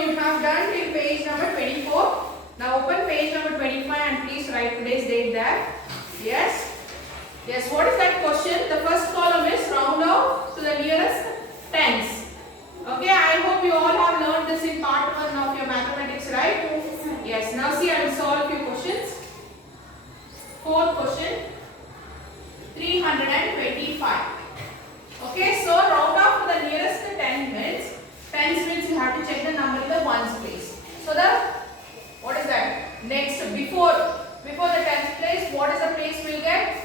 you have done till page number 24. Now open page number 25 and please write today's date there. Yes. Yes, what is that question? The first column is round off to the nearest tens. Okay, I hope you all have learned this in part 1 of your mathematics, right? Yes, now see, I will solve a few questions. Fourth question, 325. Okay, so round off to the nearest tens means you have to check the number in the ones place. So what is that? Next, before the tens place, what is the place we'll get?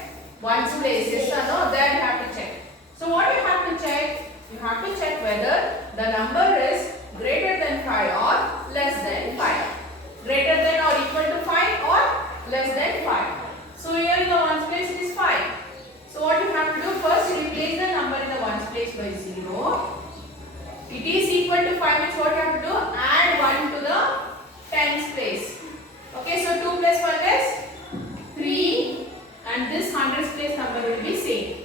Ones place, yes or no? There you have to check. So what you have to check? You have to check whether the number is greater than 5 or less than 5. Greater than or equal to 5 or less than 5. So here in the ones place it is 5. So what you have to do first, you replace the number in the ones place by 0. It is equal to 5 means what you have to do? Add 1 to the tens place. Okay, so 2 plus 1 is 3 and this hundreds place number will be same.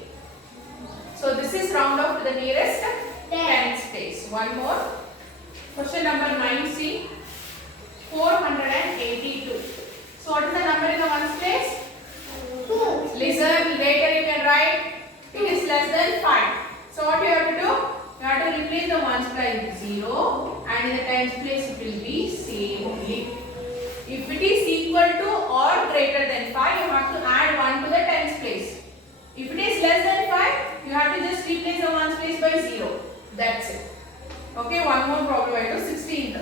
So this is round off to the nearest tens place. One more. Question number 9C. 482. So what is the number in the ones place? 2. Listen, later you can write it is less than 5. So what you have to do? You have to replace the ones place with 0 and in the tens place it will be same only. If it is equal to or greater than 5, you have to add 1 to the tens place. If it is less than 5, you have to just replace the ones place by 0. That's it. Okay, one more problem I do. 16th.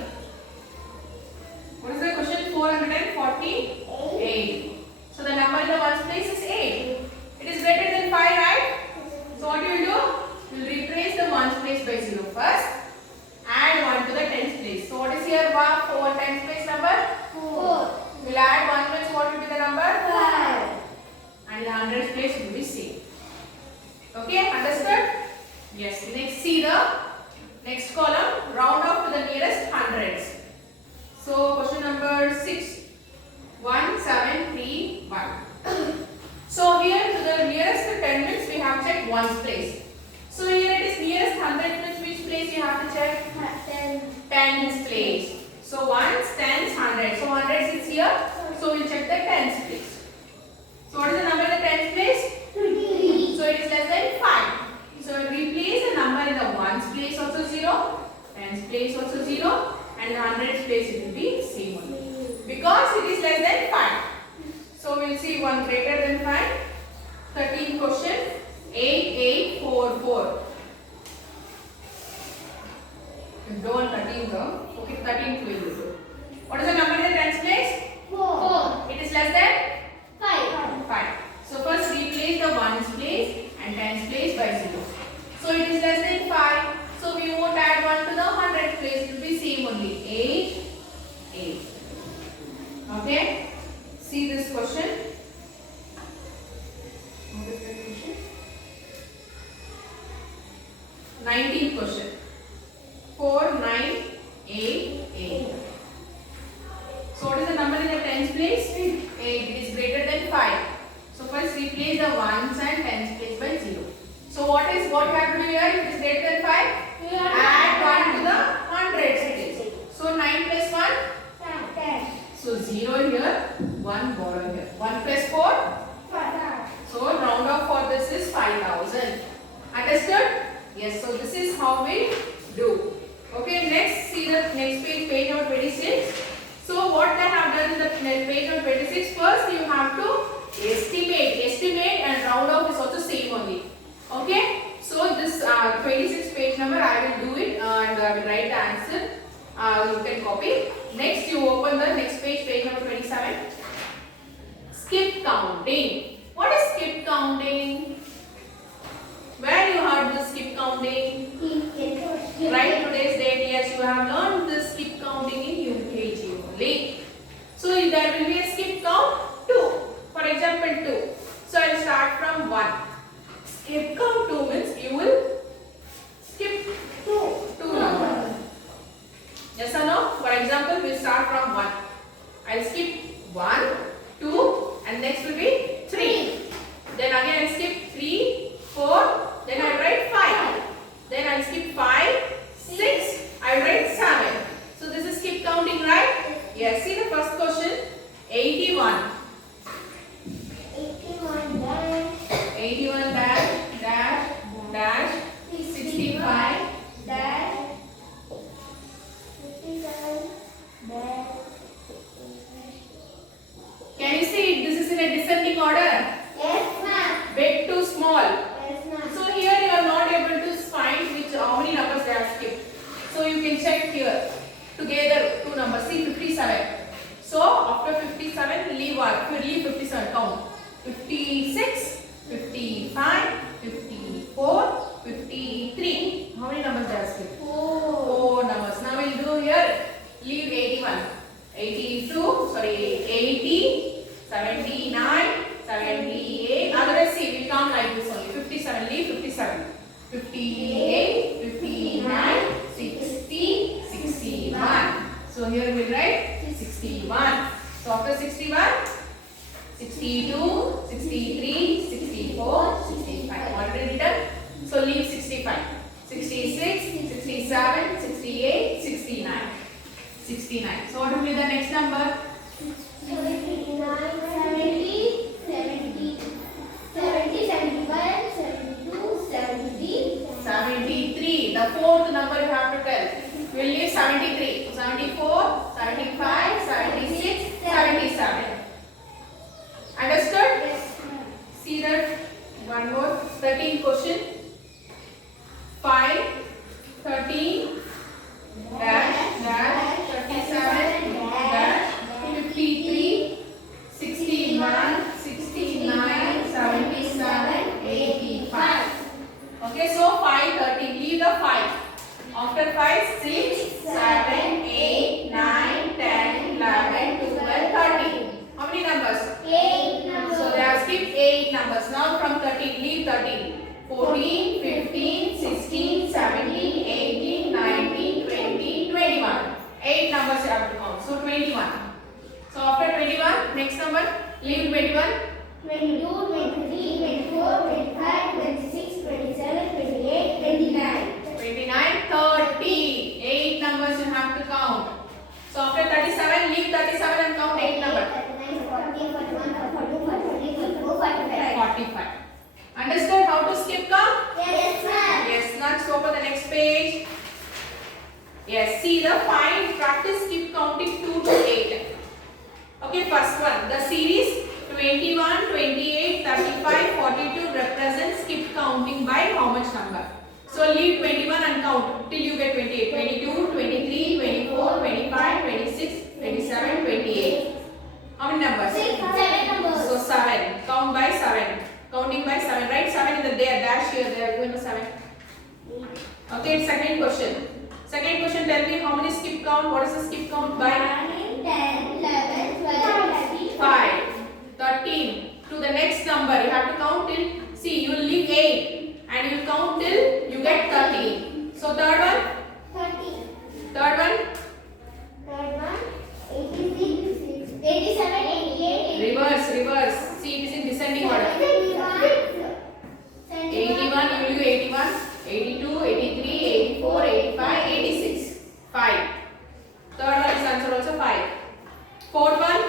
What is the question? 448. So the number in the ones place is 8. It is greater than 5, right? So what you will do? You will replace the ones place by 0 first. Add 1 to the tens place. So what is here? 4 tens place number? 4. You will add 1 means what will be the number? 5. And the hundreds place will be same. Okay, understood? Yes. Next, see the next column. Round off to the nearest hundreds. So question number 6. 1731. So here to the nearest tens we have checked ones place. So here it is nearest hundred means which place you have to check? Tens place. So ones, tens, hundreds. So hundreds is here. So we'll check the tens place. So what is the number in the tens place? 3. So it is less than 5. So replace the number in the ones place also 0, tens place also 0, and the hundreds place it will be same only. Because it is less than 5. So we will see one greater than 5. 13th question. 8844. Go on 13th though. Okay, 13th we will do. What is the number in the tens place? 4. It is less than 5. So first replace the ones place and tens place by 0. So it is less than 5. So we won't add 1 to the hundred place. It will be same only. 8. Okay. See this question. What is that question? 19th question. 4988. So what is the number in the tens place? 8. It is greater than 5. So first replace the ones and tens place by 0. So what you have to do here? If it is greater than 5, add 1 to the hundreds place. So 9 plus 1? 10. So 0 here, 1 borrow here. 1 plus 4? 5. So round off for this is 5000. Understood? Yes, so this is how we do. Okay, next see the next page number 26. So what I have done in the page number 26, first you have to estimate and round off is also same only. Okay, so this 26 page number I will do it and I will write the answer. You can copy. Next you open the next page number 27. Skip counting. What is skip counting? Where you heard the skip counting? Right, today's date, yes, you have learned the skip counting in UKG only. So there will be a skip count 2. For example 2. So I will start from 1. Skip count 2 means you will skip 2 numbers. Yes or no? For example, we start from 1. I will skip 1, 2 and next will be 3. Then again I will skip 3, 4. Then I write 5. Then I will skip 5, 6. I write 7. So this is descending order? Yes, ma'am. Big to small. Yes, ma'am. So here you are not able to find which how many numbers they have skipped. So you can check here. Together two numbers. See 57. So after 57 leave one. Leave 57. Count. 56, 55, 54, 53. How many numbers they have skipped? 4 numbers. Now we'll do here. Leave 81. 82. Sorry. 80, 79, 78. Otherwise see we count like this only. 57. Leave 57. 58, 59, 60, 61. So here we write 61. So after 61, 62, 63, 64, 65. Already written. So leave 65. 66, 67, 68, 69. 69. So what will be the next number? 79, 70, 70, 70, 71, 72, 70, 73. The fourth number you have to tell. We will leave 73. 74, 75, 76, 77. Understood? Yes, ma'am. See that one more 13 question. 5, 13, dash, dash, 37, dash, 53, 61, 69, 77, 85. Okay, so 5, 13. Leave the 5. After 5, 6, 7, 8, 9, 10, 11, 12, 13. How many numbers? 8 numbers. So they have skipped 8 numbers. Now from 13, leave 13. 14, 15, 16, 17, 18, 19, 20, 21. 8 numbers you have to count. So 21. So after 21, next number, leave 21. 22, 23, 24, 25, 26, 27, 28, 29. 29, 30. 8 numbers you have to count. So after 37, leave 37 and count 8 numbers. 39, 40, 41, 42, 43, 44, 45. 45. Understood how to skip count? Yes, ma'am. Yes, let's open the next page. Yes, see the find practice skip counting 2 to 8. Okay, first one. The series 21, 28, 35, 42 represents skip counting by how much number? So leave 21 and count till you get 28. 22, 23, 24, 25, 26, 27, 28. How many numbers? 7 numbers. So 7. Count by 7. Counting by 7. Write 7 in the there dash here. There you know 7. Okay, second question. Second question, tell me how many skip count. What is the skip count by? 9, 10, 11, 12, 13, 5. 13. To the next number you have to count till. See, you will leave 8 and you will count till you get 13. So third one. 30. Third one. Third one. 86, 87, 88, Reverse. See, it is in descending order. 81, you will do 81, 82, 83, 84, 85, 86. 5. Third one is answer also 5. Fourth one.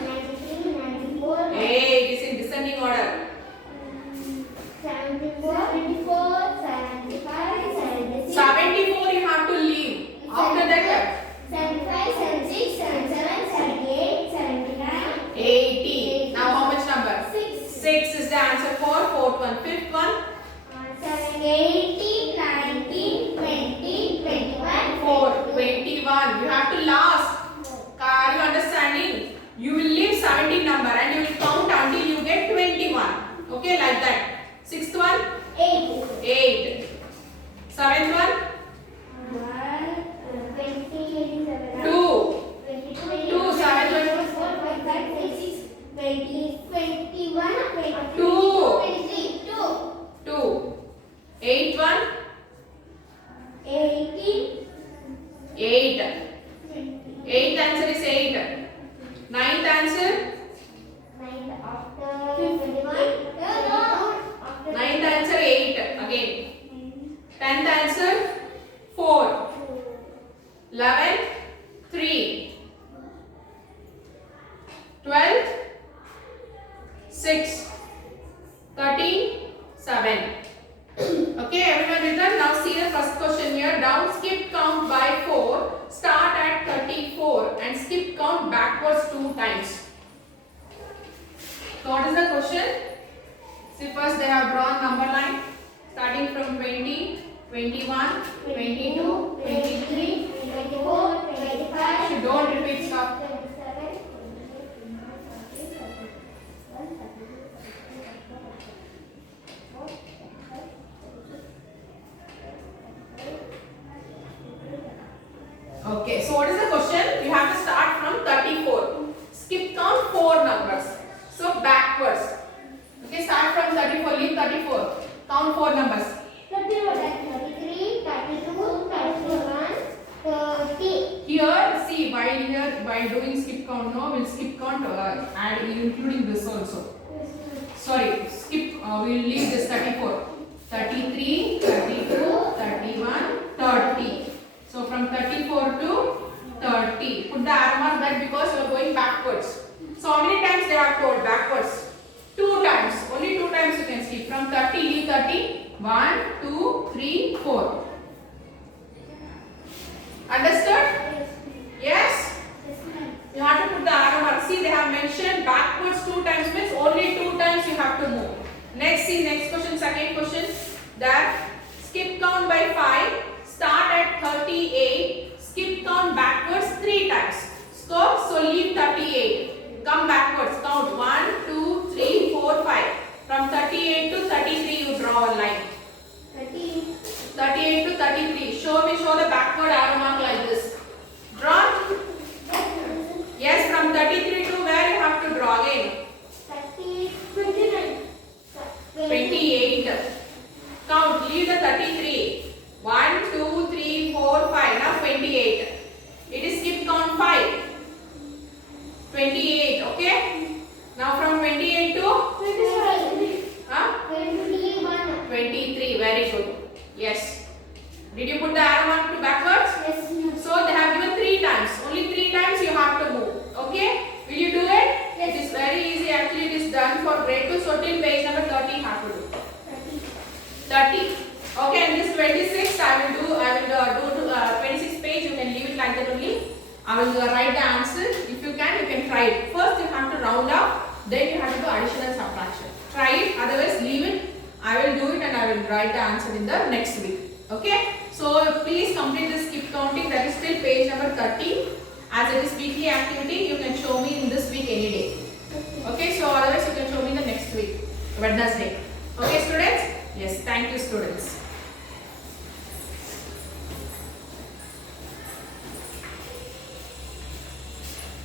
93, 94, Hey, it is in descending order. 74, 75, 76, 74 you have to leave. After that, 75, 76, 77, 78, 79, 80. Now how much number? 6, 6 is the answer for fourth one. Fifth one. 18, 19, 20, 21, 4. 21. You have to last. Are you understanding? You will leave 17 number and you will count until you get 21. Okay, like that. Sixth one. 8, 8. Seventh one. 20, 2. 22, 7, 24, 25, 26, 20, 21, 22, 2. 23, 2, 2. Eighth one. 18, 8. 20. Eighth answer is 8. Ninth answer. 9 after 21. No. After Ninth answer 8. Again. 10th answer 4. 11th 3. 12th 6. 13 7. Okay, everyone written. Now see the first question here. Down skip count by 4. Start at 34 and skip count backwards 2 times. So what is the question? See, first they have drawn number line starting from 20, 21, 22, 23. 24, 25. You don't repeat stuff. 27. Okay, so what is the question? You have to start from 34. Skip count 4 numbers. So backwards. Okay, start from 34, leave 34. Count 4 numbers. 31, 33, 32, 31, 30. Here, see, while doing skip count, no, we'll skip count add including this also. Sorry, skip, we'll leave this 34. 33, 32, 31, 30. So from 34 to 30. Put the arrow mark that because you are going backwards. So how many times they have told backwards? 2 times. Only 2 times you can skip. From 30, leave 30. 1, 2, 3, 4. Understood? Yes? You have to put the arrow mark. See, they have mentioned backwards 2 times means only 2 times you have to move. Next, see, next question, second question. That skip count by 5. Start at 38. Skip count backwards 3 times. So leave 38. Come backwards. Count 1, 2, 3, 4, 5. From 38 to 33 you draw a line. 38 to 33. Show the backward arrow mark like this. Draw. Yes, from 33 to where you have to draw again? 29. 28. Count. Leave the 33. 1, 2, 3, 4, 5. Now 28. It is skip count 5. 28. Okay. Now from 28 to 23. Very good. Yes. Did you put the arrow mark to backwards? So they have given 3 times. Only 3 times you have to move. Okay. Will you do it? It is very easy. Actually, it is done for grade 2. So till page number 30 you have to do. 30. Okay, and this 26 I will do 26 page. You can leave it like that only. I will write the answer. If you can try it. First you have to round up, then you have to do addition and subtraction. Try it, otherwise leave it. I will do it and I will write the answer in the next week. Okay, so please complete the skip counting. That is still page number 30. As it is weekly activity, you can show me in this week any day. Okay, so otherwise you can show me the next week, Wednesday. Okay, students? Yes, thank you, students.